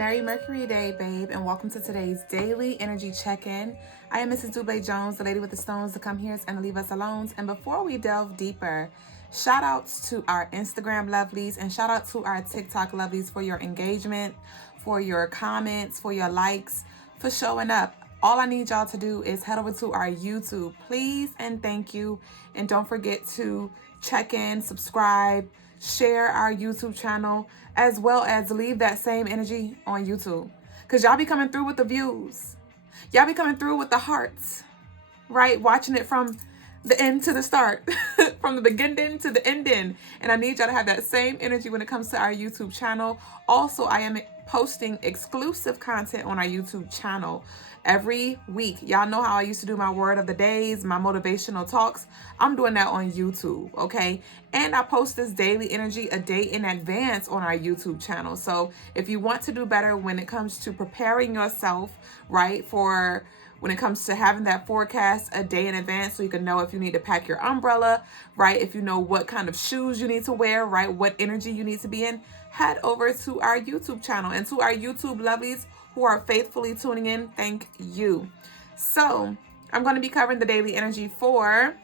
Merry Mercury Day, babe, and welcome to today's daily energy check-in. I am Mrs. Dubé Jones, the lady with the stones to come here and leave us alone. And before we delve deeper, shout outs to our Instagram lovelies and shout out to our TikTok lovelies for your engagement, for your comments, for your likes, for showing up. All I need y'all to do is head over to our YouTube, please, and thank you. And don't forget to check in, subscribe, share our YouTube channel, as well as leave that same energy on YouTube. Because y'all be coming through with the views. Y'all be coming through with the hearts, right? Watching it from the end to the start, from the beginning to the ending. And I need y'all to have that same energy when it comes to our YouTube channel. Also, I am posting exclusive content on our YouTube channel every week. Y'all know how I used to do my word of the days, my motivational talks. I'm doing that on YouTube, okay? And I post this daily energy a day in advance on our YouTube channel. So if you want to do better when it comes to preparing yourself, right, for when it comes to having that forecast a day in advance so you can know if you need to pack your umbrella, right? If you know what kind of shoes you need to wear, right? What energy you need to be in, head over to our YouTube channel. And to our YouTube lovelies who are faithfully tuning in, thank you. So I'm going to be covering the daily energy for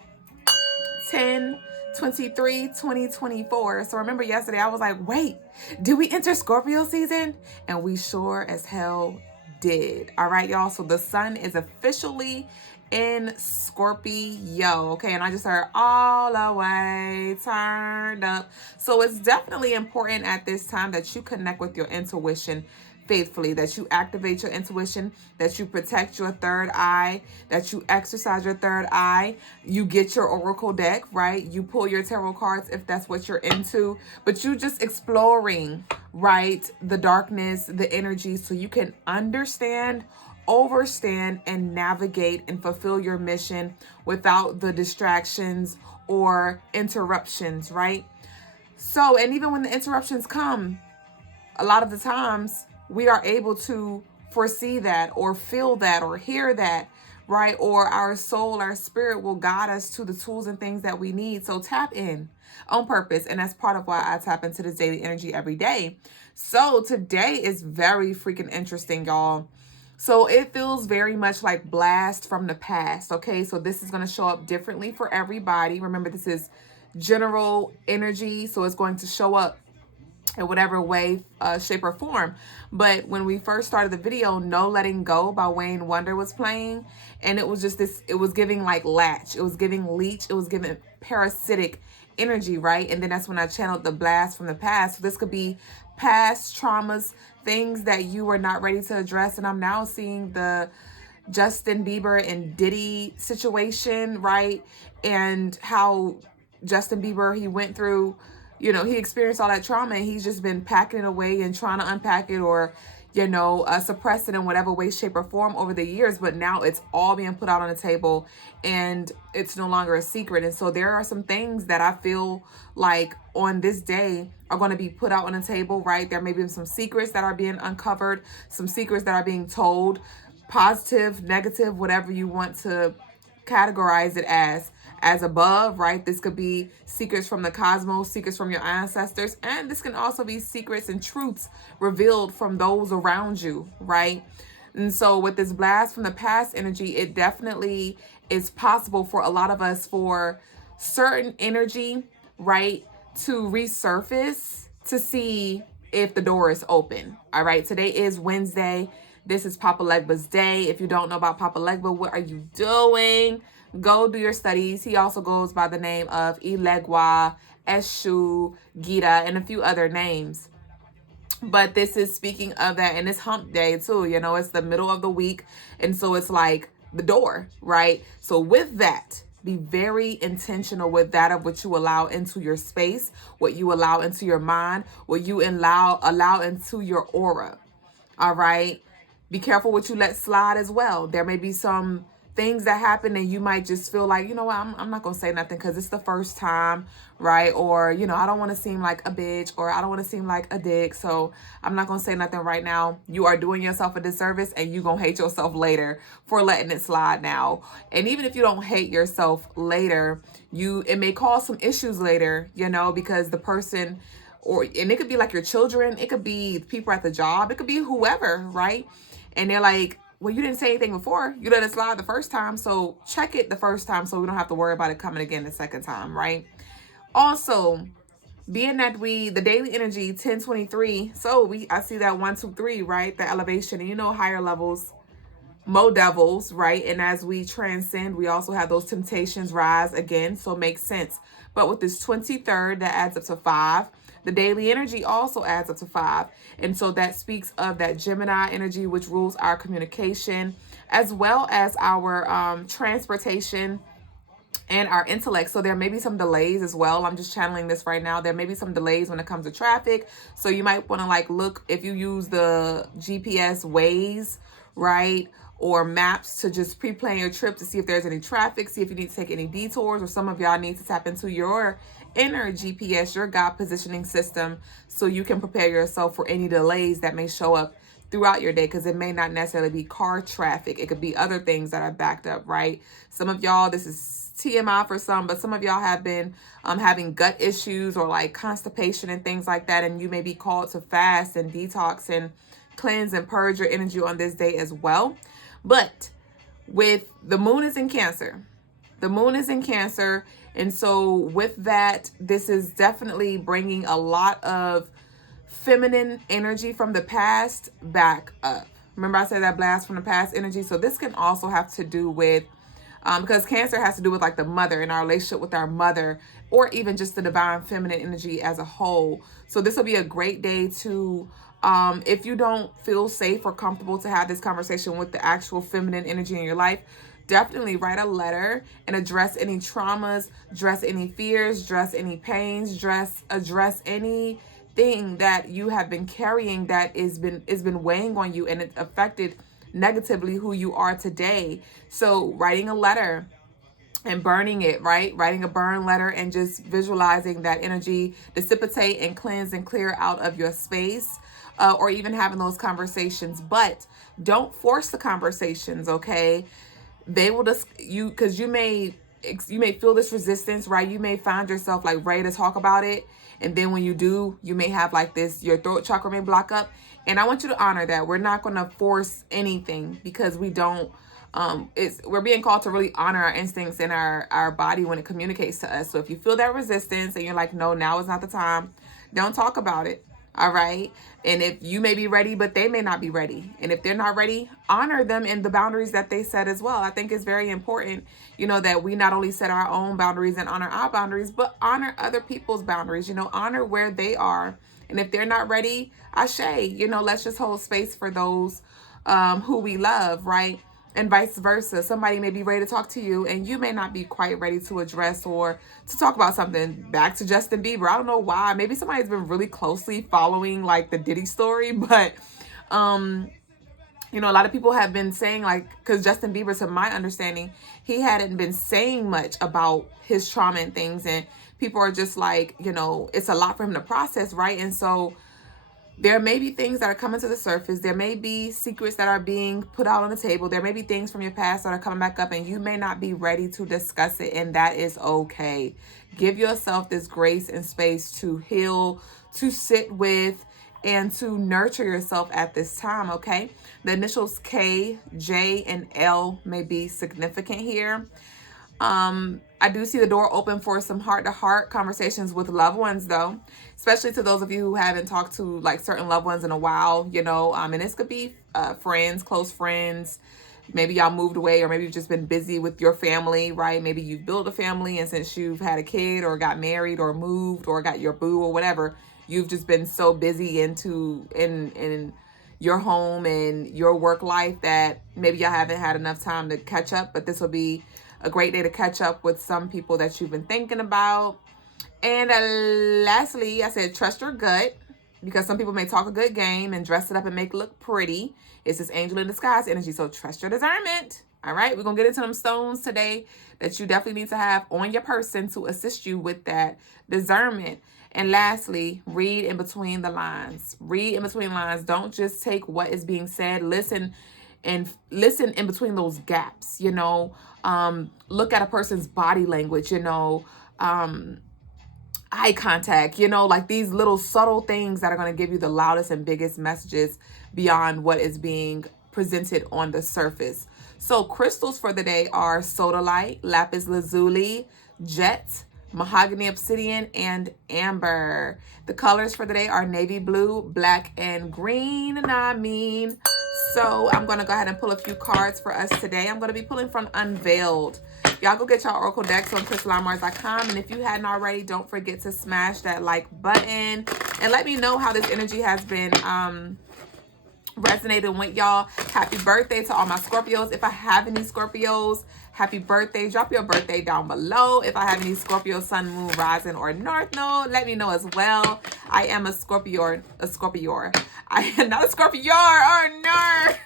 10/23/2024. So remember yesterday I was like, wait, did we enter Scorpio season? And we sure as hell did. All right, y'all. So the sun is officially in Scorpio, okay? And I just heard all the way turned up. So it's definitely important at this time that you connect with your intuition faithfully, that you activate your intuition, that you protect your third eye, that you exercise your third eye, you get your oracle deck, right? You pull your tarot cards if that's what you're into, but you just exploring, right, the darkness, the energy, so you can understand, overstand, and navigate and fulfill your mission without the distractions or interruptions, right? So, and even when the interruptions come, a lot of the times we are able to foresee that or feel that or hear that, right? Or our soul, our spirit will guide us to the tools and things that we need. So tap in on purpose. And that's part of why I tap into this daily energy every day. So today is very freaking interesting, y'all. So it feels very much like blast from the past, okay? So this is going to show up differently for everybody. Remember, this is general energy, so it's going to show up in whatever way, shape, or form. But when we first started the video, No Letting Go by Wayne Wonder was playing. And it was just this, it was giving like latch. It was giving leech. It was giving parasitic energy, right? And then that's when I channeled the blast from the past. So this could be past traumas, things that you were not ready to address. And I'm now seeing the Justin Bieber and Diddy situation, right? And how Justin Bieber, he went through, you know, he experienced all that trauma and he's just been packing it away and trying to unpack it or, you know, suppress it in whatever way, shape, or form over the years. But now it's all being put out on the table and it's no longer a secret. And so there are some things that I feel like on this day are going to be put out on the table, right? There may be some secrets that are being uncovered, some secrets that are being told, positive, negative, whatever you want to categorize it as above, right? This could be secrets from the cosmos, secrets from your ancestors, and this can also be secrets and truths revealed from those around you, right? And so with this blast from the past energy, it definitely is possible for a lot of us for certain energy, right, to resurface to see if the door is open. All right, today is Wednesday. This is Papa Legba's day. If you don't know about Papa Legba, what are you doing? Go do your studies. He also goes by the name of Ilegwa, Eshu, Gita, and a few other names. But this is speaking of that, and it's hump day too. You know, it's the middle of the week. And so it's like the door, right? So with that, be very intentional with that of what you allow into your space, what you allow into your mind, what you allow into your aura. All right. Be careful what you let slide as well. There may be some things that happen and you might just feel like, you know what, I'm not going to say nothing because it's the first time, right? Or, you know, I don't want to seem like a bitch or I don't want to seem like a dick. So I'm not going to say nothing right now. You are doing yourself a disservice and you're going to hate yourself later for letting it slide now. And even if you don't hate yourself later, it may cause some issues later, you know, because the person and it could be like your children, it could be people at the job, it could be whoever, right? And they're like, well, you didn't say anything before. You let it slide the first time, so check it the first time so we don't have to worry about it coming again the second time, right? Also, being that the daily energy 1023, so I see that 1, 2, 3, right? The elevation, and higher levels, more devils, right? And as we transcend, we also have those temptations rise again, so it makes sense. But with this 23rd, that adds up to 5. The daily energy also adds up to 5. And so that speaks of that Gemini energy, which rules our communication, as well as our transportation and our intellect. So there may be some delays as well. I'm just channeling this right now. There may be some delays when it comes to traffic. So you might want to like look, if you use the GPS Waze, right, or maps, to just pre-plan your trip to see if there's any traffic, see if you need to take any detours, or some of y'all need to tap into your inner GPS, your God positioning system, so you can prepare yourself for any delays that may show up throughout your day, because it may not necessarily be car traffic. It could be other things that are backed up, right? Some of y'all, this is TMI for some, but some of y'all have been having gut issues or like constipation and things like that, and you may be called to fast and detox and cleanse and purge your energy on this day as well. But with the moon is in Cancer, the moon is in Cancer, and so with that, this is definitely bringing a lot of feminine energy from the past back up. Remember I said that blast from the past energy? So this can also have to do with, because Cancer has to do with like the mother and our relationship with our mother, or even just the divine feminine energy as a whole. So this will be a great day to, if you don't feel safe or comfortable to have this conversation with the actual feminine energy in your life, definitely write a letter and address any traumas, address any fears, address any pains, address anything that you have been carrying that is been weighing on you, and it affected negatively who you are today. So writing a letter and burning it, right? Writing a burn letter and just visualizing that energy dissipate and cleanse and clear out of your space, or even having those conversations. But don't force the conversations, okay? They will just, because you may feel this resistance, right? You may find yourself like ready to talk about it, and then when you do, you may have like this, your throat chakra may block up. And I want you to honor that. We're not going to force anything, because we don't, we're being called to really honor our instincts and our body when it communicates to us. So if you feel that resistance and you're like, no, now is not the time, don't talk about it. All right. And if you may be ready, but they may not be ready, and if they're not ready, honor them in the boundaries that they set as well. I think it's very important, that we not only set our own boundaries and honor our boundaries, but honor other people's boundaries, honor where they are. And if they're not ready, ashe, let's just hold space for those who we love, right? And vice versa. Somebody may be ready to talk to you, and you may not be quite ready to address or to talk about something. Back to Justin Bieber. I don't know why. Maybe somebody's been really closely following like the Diddy story, but a lot of people have been saying, like, because Justin Bieber, to my understanding, he hadn't been saying much about his trauma and things, and people are just like, it's a lot for him to process, right? And so there may be things that are coming to the surface. There may be secrets that are being put out on the table. There may be things from your past that are coming back up, and you may not be ready to discuss it, and that is okay. Give yourself this grace and space to heal, to sit with, and to nurture yourself at this time, okay? The initials K, J, and L may be significant here. I do see the door open for some heart-to-heart conversations with loved ones, though, especially to those of you who haven't talked to like certain loved ones in a while, and this could be friends, close friends. Maybe y'all moved away, or maybe you've just been busy with your family, right? Maybe you've built a family, and since you've had a kid or got married or moved or got your boo or whatever, you've just been so busy in your home and your work life that maybe y'all haven't had enough time to catch up. But this will be a great day to catch up with some people that you've been thinking about. And lastly, I said trust your gut, because some people may talk a good game and dress it up and make it look pretty. It's this angel in disguise energy, so trust your discernment. All right, we're going to get into them stones today that you definitely need to have on your person to assist you with that discernment. And lastly, read in between the lines. Read in between lines. Don't just take what is being said. Listen in between those gaps, look at a person's body language, eye contact, you know, like these little subtle things that are going to give you the loudest and biggest messages beyond what is being presented on the surface. So crystals for the day are Sodalite, Lapis Lazuli, Jet, Mahogany, Obsidian, and Amber. The colors for the day are navy blue, black, and green. So I'm going to go ahead and pull a few cards for us today. I'm going to be pulling from Unveiled. Y'all go get y'all oracle decks on crystalinemars.com. And if you hadn't already, don't forget to smash that like button. And let me know how this energy has been resonating with y'all. Happy birthday to all my Scorpios. If I have any Scorpios, happy birthday. Drop your birthday down below. If I have any Scorpio, sun, moon, rising, or north node, let me know as well. I am a Scorpio. I am not a Scorpio or nerd.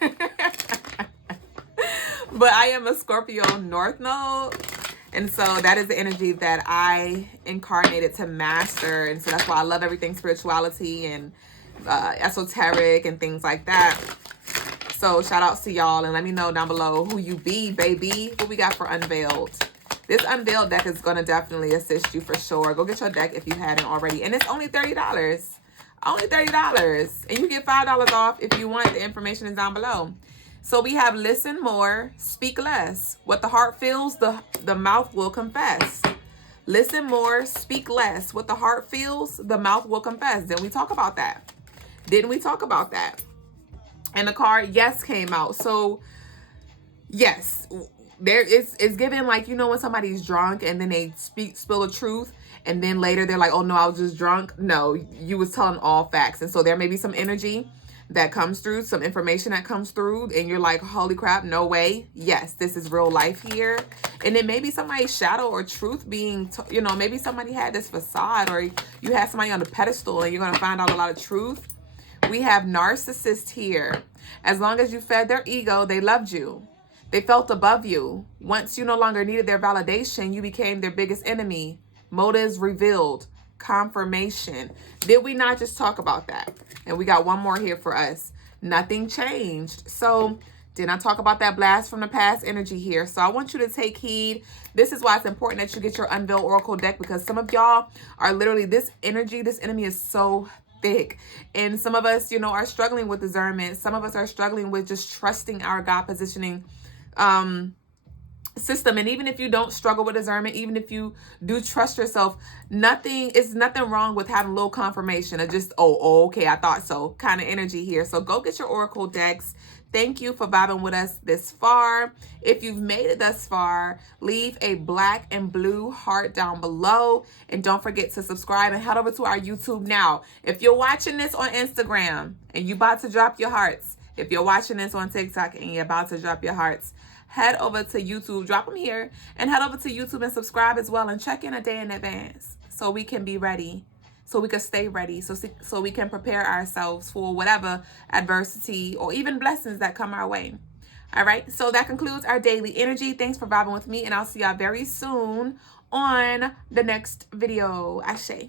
But I am a Scorpio north node. And so that is the energy that I incarnated to master. And so that's why I love everything spirituality and esoteric and things like that. So shout outs to y'all, and let me know down below who you be, baby. What we got for Unveiled. This Unveiled deck is going to definitely assist you for sure. Go get your deck if you hadn't already. And it's only $30. Only $30. And you get $5 off if you want. The information is down below. So we have listen more, speak less. What the heart feels, the mouth will confess. Listen more, speak less. What the heart feels, the mouth will confess. Didn't we talk about that? Didn't we talk about that? And the card yes came out. So yes, there is, it's given like, you know, when somebody's drunk and then they spill the truth, and then later they're like, oh no, I was just drunk. No, you was telling all facts. And so there may be some energy that comes through, some information that comes through, and you're like, holy crap, no way. Yes, this is real life here. And then maybe somebody's shadow or truth being, you know, maybe somebody had this facade, or you had somebody on a pedestal and you're going to find out a lot of truth. We have narcissist here. As long as you fed their ego, they loved you. They felt above you. Once you no longer needed their validation, you became their biggest enemy. Motives revealed. Confirmation. Did we not just talk about that? And we got one more here for us. Nothing changed. So did I talk about that blast from the past energy here? So I want you to take heed. This is why it's important that you get your Unveiled Oracle deck, because some of y'all are literally, this energy, this enemy is so thick. And some of us, you know, are struggling with discernment. Some of us are struggling with just trusting our God positioning system. And even if you don't struggle with discernment, even if you do trust yourself, nothing wrong with having a little confirmation of just, oh, okay, I thought so kind of energy here. So go get your oracle decks. Thank you for vibing with us this far. If you've made it thus far, leave a black and blue heart down below. And don't forget to subscribe and head over to our YouTube now. If you're watching this on Instagram and you're about to drop your hearts, if you're watching this on TikTok and you're about to drop your hearts, head over to YouTube, drop them here, and head over to YouTube and subscribe as well, and check in a day in advance so we can be ready, so we can stay ready, so we can prepare ourselves for whatever adversity or even blessings that come our way. All right, so that concludes our daily energy. Thanks for vibing with me, and I'll see y'all very soon on the next video. Ashe.